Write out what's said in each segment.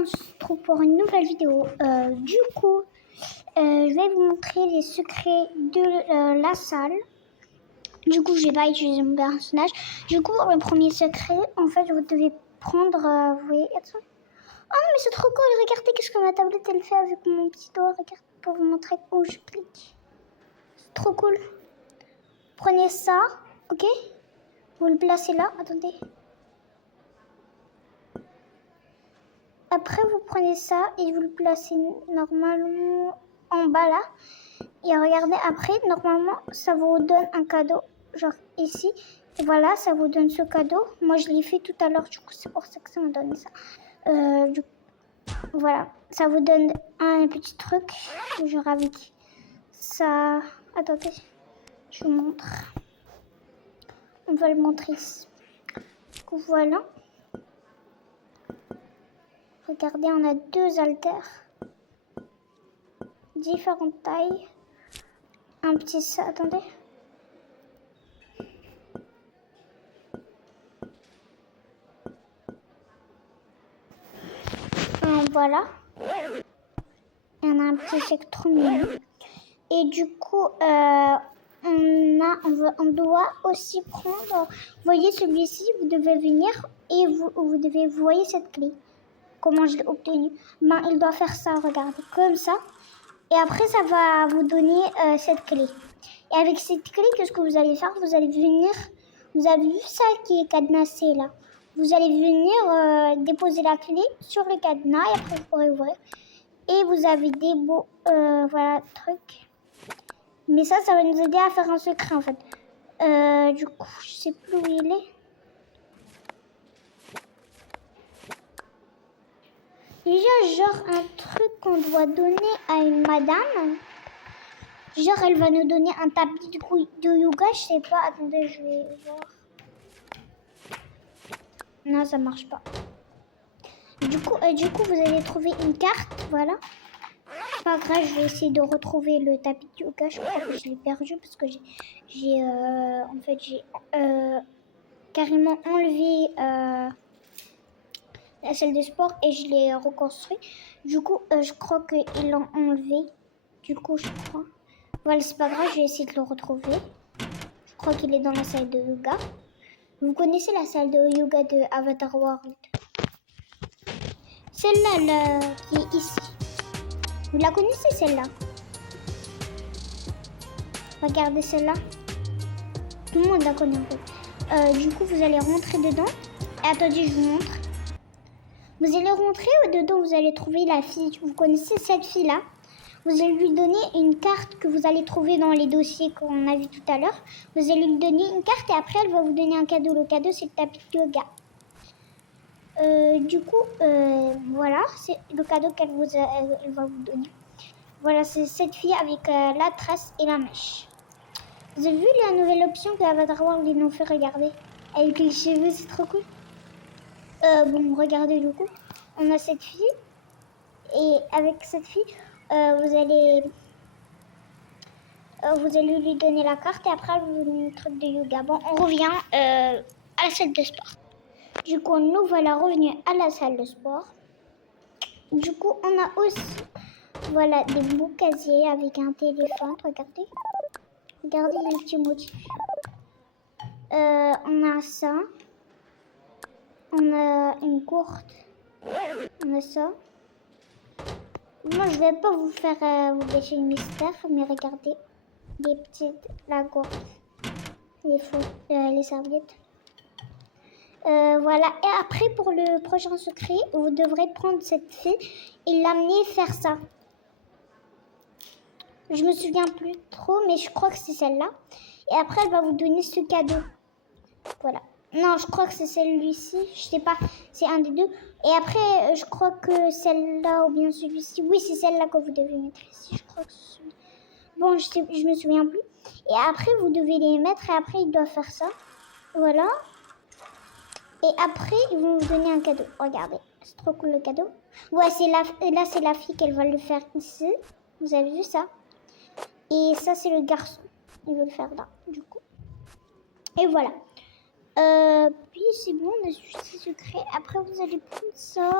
on se retrouve pour une nouvelle vidéo. Je vais vous montrer les secrets de la salle. Du coup, je vais pas utiliser mon personnage. Du coup, le premier secret, en fait, vous devez prendre... vous voyez, attends. Oh non, mais c'est trop cool. Regardez qu'est-ce que ma tablette, elle fait avec mon petit doigt. Regardez, pour vous montrer où je clique. C'est trop cool. Prenez ça, ok? Vous le placez là. Attendez. Après, vous prenez ça et vous le placez normalement en bas là. Et regardez, après, normalement, ça vous donne un cadeau, genre ici. Et voilà, ça vous donne ce cadeau. Moi, je l'ai fait tout à l'heure, du coup, c'est pour ça que ça m'a donné ça. Voilà, ça vous donne un petit truc, genre avec ça. Attendez, je vous montre. On va le montrer ici. Du coup, voilà. Regardez, on a deux haltères. Différentes tailles. Un petit ça, attendez. Voilà. Il y en a un petit chèque trop mignon. Et du coup, on doit aussi prendre, vous voyez celui-ci, vous devez venir et vous devez, vous voyez cette clé. Comment je l'ai obtenue? Ben, il doit faire ça, regardez, comme ça. Et après, ça va vous donner cette clé. Et avec cette clé, qu'est-ce que vous allez faire? Vous allez venir, vous avez vu ça qui est cadenassé là. Vous allez venir déposer la clé sur le cadenas et après vous pourrez ouvrir. Et vous avez des beaux voilà, trucs. Mais ça va nous aider à faire un secret en fait. Du coup, je sais plus où il est. Déjà, genre un truc qu'on doit donner à une madame. Genre, elle va nous donner un tapis de yoga, je sais pas. Attendez, je vais voir. Non, ça marche pas. Du coup, vous allez trouver une carte, voilà. C'est pas grave, je vais essayer de retrouver le tapis de yoga. Je crois que je l'ai perdu parce que j'ai carrément enlevé la salle de sport et je l'ai reconstruit. Du coup, je crois qu'ils l'ont enlevé. Du coup, je crois. Voilà, c'est pas grave, je vais essayer de le retrouver. Je crois qu'il est dans la salle de yoga. Vous connaissez la salle de yoga de Avatar World? Celle-là, qui est ici. Vous la connaissez, celle-là? Regardez celle-là. Tout le monde la connaît, en fait. Du coup, vous allez rentrer dedans. Et attendez, je vous montre. Vous allez rentrer dedans, vous allez trouver la fille. Vous connaissez cette fille-là? Vous allez lui donner une carte que vous allez trouver dans les dossiers qu'on a vu tout à l'heure. Vous allez lui donner une carte et après, elle va vous donner un cadeau. Le cadeau, c'est le tapis de yoga. Voilà, c'est le cadeau qu'elle va vous donner. Voilà, c'est cette fille avec la trace et la mèche. Vous avez vu la nouvelle option que Avatar World ils nous fait regarder? Avec les cheveux, c'est trop cool. Bon, regardez du coup. On a cette fille. Et avec cette fille, vous allez lui donner la carte et après, vous donner un truc de yoga. Bon, on revient à la salle de sport. Du coup, nous voilà revenus à la salle de sport. Du coup, on a aussi, voilà, des beaux casiers avec un téléphone. Regardez. Regardez les petits motifs. On a ça. On a une courte. On a ça. Moi, je vais pas vous faire vous gâcher le mystère, mais regardez. Des petites, la courte. Les serviettes. Voilà. Et après, pour le prochain secret, vous devrez prendre cette fille et l'amener faire ça. Je me souviens plus trop, mais je crois que c'est celle-là. Et après, elle va vous donner ce cadeau. Voilà. Non, je crois que c'est celui-ci. Je sais pas. C'est un des deux. Et après, je crois que celle-là ou bien celui-ci. Oui, c'est celle-là que vous devez mettre ici. Je crois que c'est celui. Bon, je me souviens plus. Et après, vous devez les mettre. Et après, il doit faire ça. Voilà. Et après, ils vont vous donner un cadeau. Regardez. C'est trop cool le cadeau. Ouais, là, c'est la fille qu'elle va le faire ici. Vous avez vu ça? Et ça, c'est le garçon. Il veut le faire là, du coup. Et voilà. Puis, c'est bon, on a juste ces secrets. Après, vous allez prendre ça.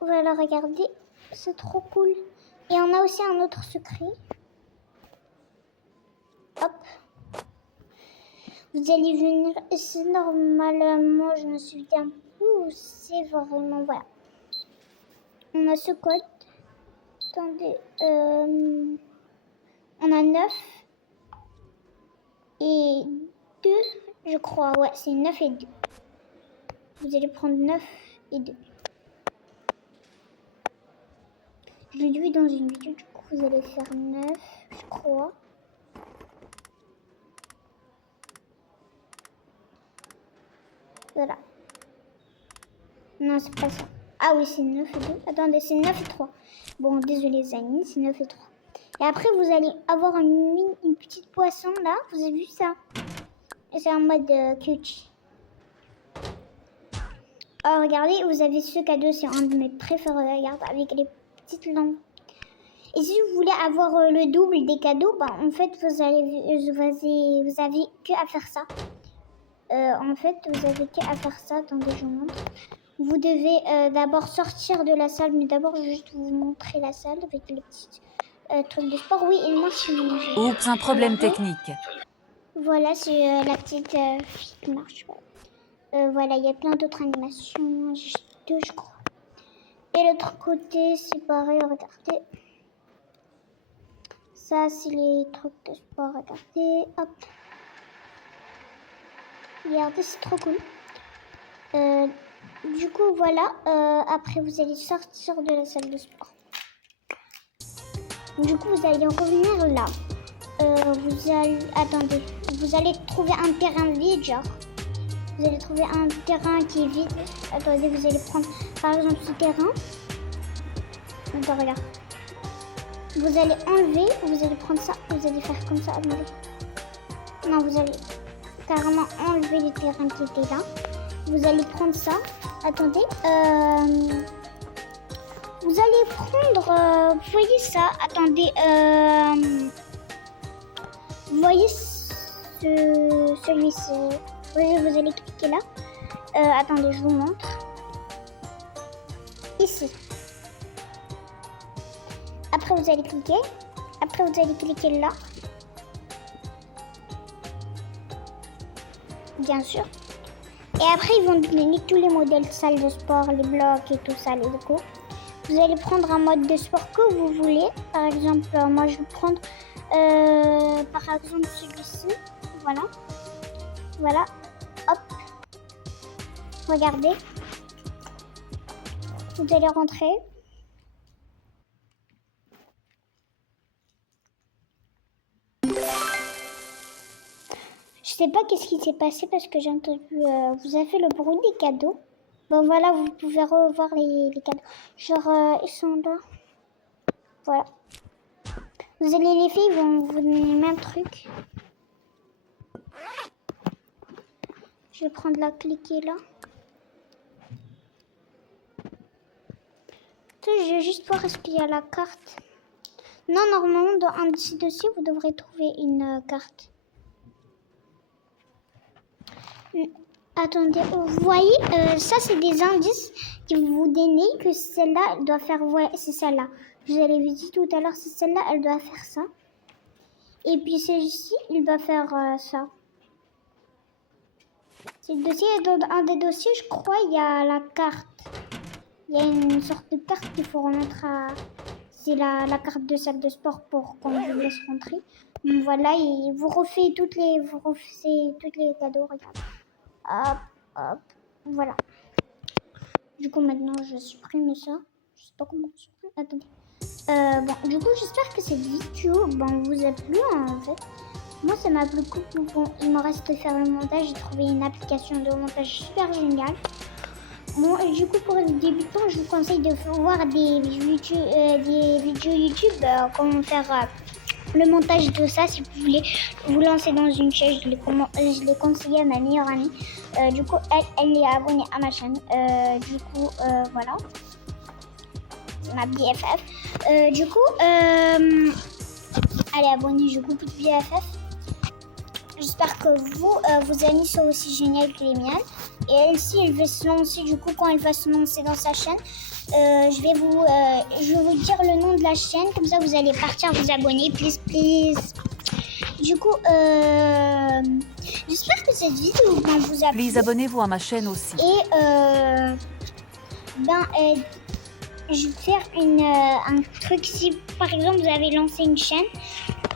Voilà, regardez, c'est trop cool. Et on a aussi un autre secret. Hop. Vous allez venir ici, normalement, je me souviens plus, c'est vraiment, voilà. On a ce code. Attendez, on a 9 et 2, je crois, ouais, c'est 9 et 2. Vous allez prendre 9 et 2. Je l'ai vu dans une vidéo, du coup, vous allez faire 9, je crois. Voilà. Non, c'est pas ça. Ah oui, c'est 9 et 2. Attendez, c'est 9 et 3. Bon, désolé les amis, c'est 9 et 3. Et après, vous allez avoir une petite poisson là. Vous avez vu ça? Et c'est en mode cutie. Oh, regardez, vous avez ce cadeau. C'est un de mes préférés. Regarde, avec les petites lampes. Et si vous voulez avoir le double des cadeaux, bah, en fait, vous avez que à faire ça. En fait, vous avez qu'à faire ça. Attendez, je vous montre. Vous devez d'abord sortir de la salle, mais d'abord juste vous montrer la salle avec les petits trucs de sport. Oui, et moi je suis mélangée. Oups, un problème technique. Voilà, c'est la petite fille qui marche. Voilà, il y a plein d'autres animations, juste 2 je crois. Et l'autre côté, c'est pareil, regardez. Ça, c'est les trucs de sport, regardez. Hop. Regardez, c'est trop cool. Du coup, voilà. Après, vous allez sortir de la salle de sport. Du coup, vous allez revenir là. Attendez. Vous allez trouver un terrain vide, genre. Vous allez trouver un terrain qui est vide. Attendez, vous allez prendre, par exemple, ce terrain. Attends, regarde. Vous allez enlever. Vous allez prendre ça. Vous allez faire comme ça. Attendez. Non, vous allez carrément enlever les terrains qui étaient là. Vous allez prendre ça. Attendez. Vous allez prendre... vous voyez ça. Attendez. Vous voyez celui-ci. Oui, vous allez cliquer là. Attendez, je vous montre. Ici. Après, vous allez cliquer. Après, vous allez cliquer là. Bien sûr. Et après, ils vont donner tous les modèles salle de sport, les blocs et tout ça, les locaux. Vous allez prendre un mode de sport que vous voulez. Par exemple, moi, je vais prendre, par exemple, celui-ci. Voilà. Voilà. Hop. Regardez. Vous allez rentrer. Je sais pas qu'est-ce qui s'est passé parce que j'ai entendu, vous avez fait le bruit des cadeaux. Bon voilà, vous pouvez revoir les cadeaux. Genre, ils sont là. Voilà. Vous allez les filles, ils vont vous donner le même truc. Je vais prendre la cliquer là. Je vais juste voir est-ce qu'il y a la carte. Non, normalement, dans un de ces dossiers, vous devrez trouver une carte. Attendez, vous voyez, ça c'est des indices qui vous donnent que celle-là, elle doit faire, ouais, c'est celle-là. Je vous avais dit tout à l'heure, c'est celle-là, elle doit faire ça. Et puis celle-ci, il doit faire ça. C'est le dossier, dans un des dossiers, je crois, il y a la carte. Il y a une sorte de carte qu'il faut remettre à... C'est la carte de salle de sport pour qu'on vous laisse rentrer. Donc voilà, et vous refaites toutes les cadeaux, regarde. Hop, hop, voilà. Du coup, maintenant, je supprime ça. Je sais pas comment je supprime. Attendez. Bon, du coup, j'espère que cette vidéo vous a plu, en fait. Moi, ça m'a plu beaucoup. Bon, il me reste à faire le montage. J'ai trouvé une application de montage super géniale. Bon, et du coup, pour les débutants, je vous conseille de voir des vidéos YouTube, comment faire le montage de ça. Si vous voulez vous lancer dans une chaîne, je l'ai conseillé à ma meilleure amie. Du coup, elle est abonnée à ma chaîne. Du coup, voilà. Ma BFF. Du coup, elle est abonnée, du coup, pour BFF. J'espère que vos amis sont aussi géniaux que les miens. Et elle aussi, elle va se lancer. Du coup, quand elle va se lancer dans sa chaîne, je vais vous dire le nom de la chaîne. Comme ça, vous allez partir vous abonner. Please, please. Du coup, j'espère que cette vidéo va vous a plu. Please, abonnez-vous à ma chaîne aussi. Et je vais faire un truc. Si par exemple vous avez lancé une chaîne,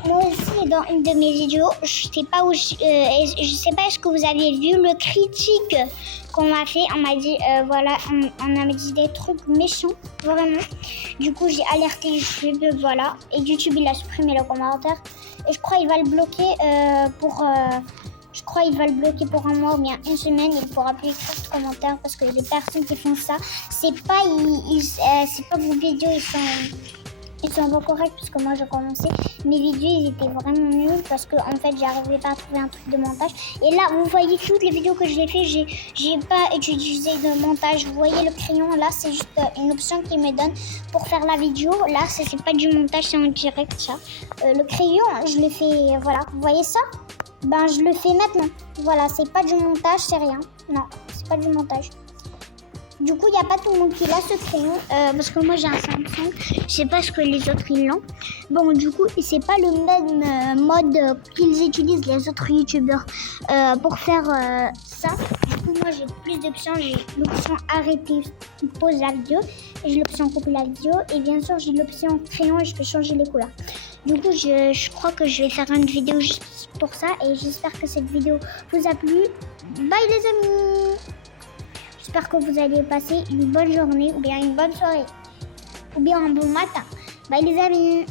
moi aussi dans une de mes vidéos, je sais pas est-ce que vous avez vu le critique qu'on m'a fait. On m'a dit voilà, on a dit des trucs méchants, vraiment. Du coup j'ai alerté YouTube, voilà, et YouTube il a supprimé le commentaire et je crois il va le bloquer pour un mois ou bien une semaine. Il ne pourra plus écrire de commentaires parce que les personnes qui font ça, c'est pas vos vidéos, ils sont pas corrects parce que moi j'ai commencé. Mes vidéos ils étaient vraiment nuls parce que en fait j'arrivais pas à trouver un truc de montage. Et là vous voyez toutes les vidéos que j'ai fait, j'ai pas utilisé de montage. Vous voyez le crayon là, c'est juste une option qui me donne pour faire la vidéo. Là c'est pas du montage, c'est en direct ça. Le crayon je le fais, voilà, vous voyez ça? Ben je le fais maintenant. Voilà, c'est pas du montage, c'est rien. Non, c'est pas du montage. Du coup, il n'y a pas tout le monde qui a ce crayon parce que moi j'ai un Samsung. Je sais pas ce que les autres ils l'ont. Bon, du coup, c'est pas le même mode qu'ils utilisent les autres youtubeurs pour faire ça. Du coup, moi j'ai plus d'options. J'ai l'option arrêter, pause la vidéo. Et j'ai l'option couper la vidéo. Et bien sûr, j'ai l'option crayon et je peux changer les couleurs. Du coup, je crois que je vais faire une vidéo juste pour ça. Et j'espère que cette vidéo vous a plu. Bye les amis! J'espère que vous allez passer une bonne journée ou bien une bonne soirée ou bien un bon matin. Bye les amis.